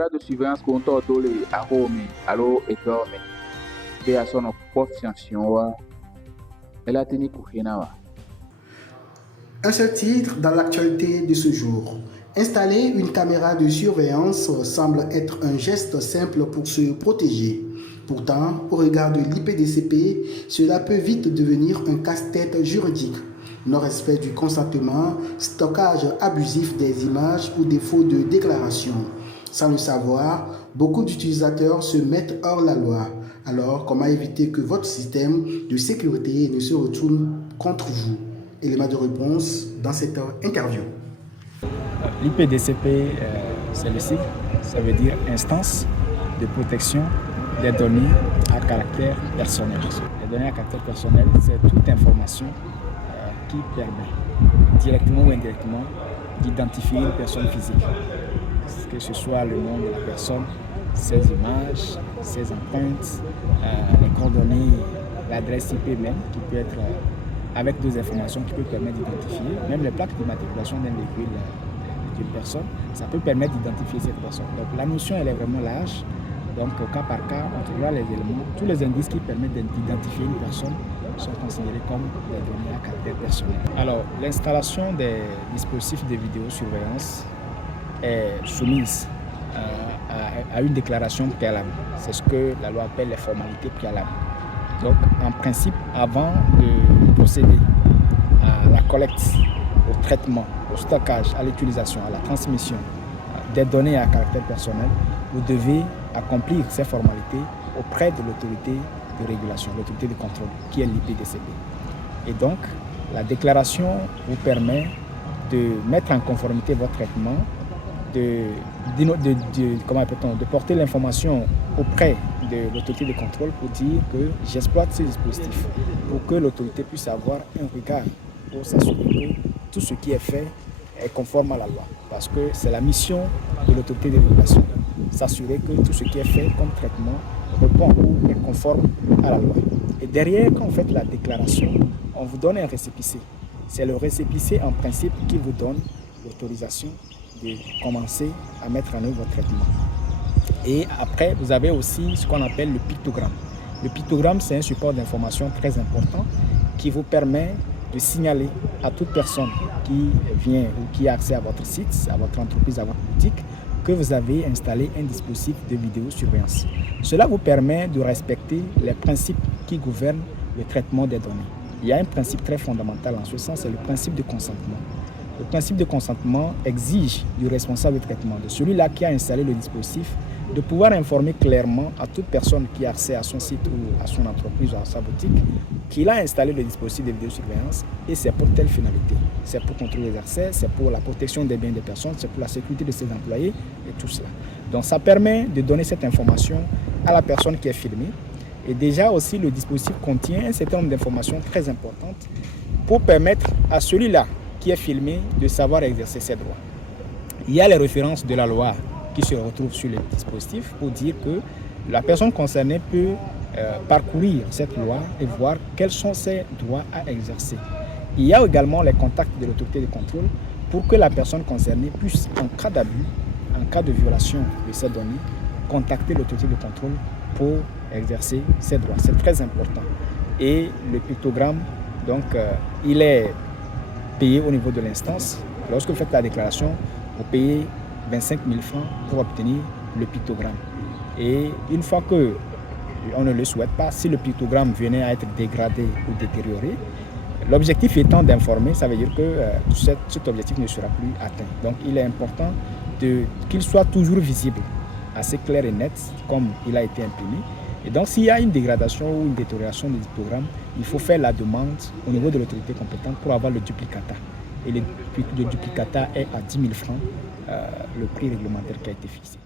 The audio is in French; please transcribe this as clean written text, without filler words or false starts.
caméra de surveillance qu'on t'a donné à Rome, alors et dorme. Et à son confiance, elle a tenu pour rien. Un seul titre dans l'actualité de ce jour. Installer une caméra de surveillance semble être un geste simple pour se protéger. Pourtant, au regard de l'IPDCP, cela peut vite devenir un casse-tête juridique. Non-respect du consentement, stockage abusif des images ou défaut de déclaration. Sans le savoir, beaucoup d'utilisateurs se mettent hors la loi. Alors, comment éviter que votre système de sécurité ne se retourne contre vous? Élément de réponse dans cette interview. L'IPDCP, c'est le sigle, ça veut dire Instance de protection des données à caractère personnel. Les données à caractère personnel, c'est toute information qui permet, directement ou indirectement, d'identifier une personne physique. Que ce soit le nom de la personne, ses images, ses empreintes, les coordonnées, l'adresse IP même, qui peut être avec d'autres informations qui peuvent permettre d'identifier, même les plaques d'immatriculation d'un véhicule d'une personne, ça peut permettre d'identifier cette personne. Donc la notion, elle est vraiment large. Donc cas par cas, on trouvera les éléments, tous les indices qui permettent d'identifier une personne sont considérés comme des données à caractère personnel. Alors, l'installation des dispositifs de vidéosurveillance est soumise à une déclaration préalable. C'est ce que la loi appelle les formalités préalables. Donc, en principe, avant de procéder à la collecte, au traitement, au stockage, à l'utilisation, à la transmission des données à caractère personnel, vous devez accomplir ces formalités auprès de l'autorité de régulation, l'autorité de contrôle, qui est l'IPDCP. Et donc, la déclaration vous permet de mettre en conformité votre traitement, de porter l'information auprès de l'autorité de contrôle pour dire que j'exploite ces dispositifs, pour que l'autorité puisse avoir un regard pour s'assurer que tout ce qui est fait est conforme à la loi. Parce que c'est la mission de l'autorité de régulation, s'assurer que tout ce qui est fait comme traitement répond ou est conforme à la loi. Et derrière, quand vous faites la déclaration, on vous donne un récépissé. C'est le récépissé en principe qui vous donne l'autorisation de commencer à mettre en œuvre votre traitement. Et après, vous avez aussi ce qu'on appelle le pictogramme. Le pictogramme, c'est un support d'information très important qui vous permet de signaler à toute personne qui vient ou qui a accès à votre site, à votre entreprise, à votre boutique, que vous avez installé un dispositif de vidéosurveillance. Cela vous permet de respecter les principes qui gouvernent le traitement des données. Il y a un principe très fondamental en ce sens, c'est le principe de consentement. Le principe de consentement exige du responsable de traitement, de celui-là qui a installé le dispositif, de pouvoir informer clairement à toute personne qui a accès à son site ou à son entreprise ou à sa boutique qu'il a installé le dispositif de vidéosurveillance et c'est pour telle finalité. C'est pour contrôler les accès, c'est pour la protection des biens des personnes, c'est pour la sécurité de ses employés et tout cela. Donc ça permet de donner cette information à la personne qui est filmée. Et déjà aussi le dispositif contient un certain nombre d'informations très importantes pour permettre à celui-là qui est filmé de savoir exercer ses droits. Il y a les références de la loi qui se retrouvent sur le dispositif pour dire que la personne concernée peut parcourir cette loi et voir quels sont ses droits à exercer. Il y a également les contacts de l'autorité de contrôle pour que la personne concernée puisse, en cas d'abus, en cas de violation de ces données, contacter l'autorité de contrôle pour exercer ses droits. C'est très important. Et le pictogramme, donc, il est payé au niveau de l'instance. Lorsque vous faites la déclaration, vous payez 25 000 francs pour obtenir le pictogramme. Et une fois que on ne le souhaite pas, si le pictogramme venait à être dégradé ou détérioré, l'objectif étant d'informer, ça veut dire que cet objectif ne sera plus atteint. Donc il est important qu'il soit toujours visible, assez clair et net, comme il a été imprimé. Et donc s'il y a une dégradation ou une détérioration du pictogramme, il faut faire la demande au niveau de l'autorité compétente pour avoir le duplicata. Et le duplicata est à 10 000 francs, le prix réglementaire qui a été fixé.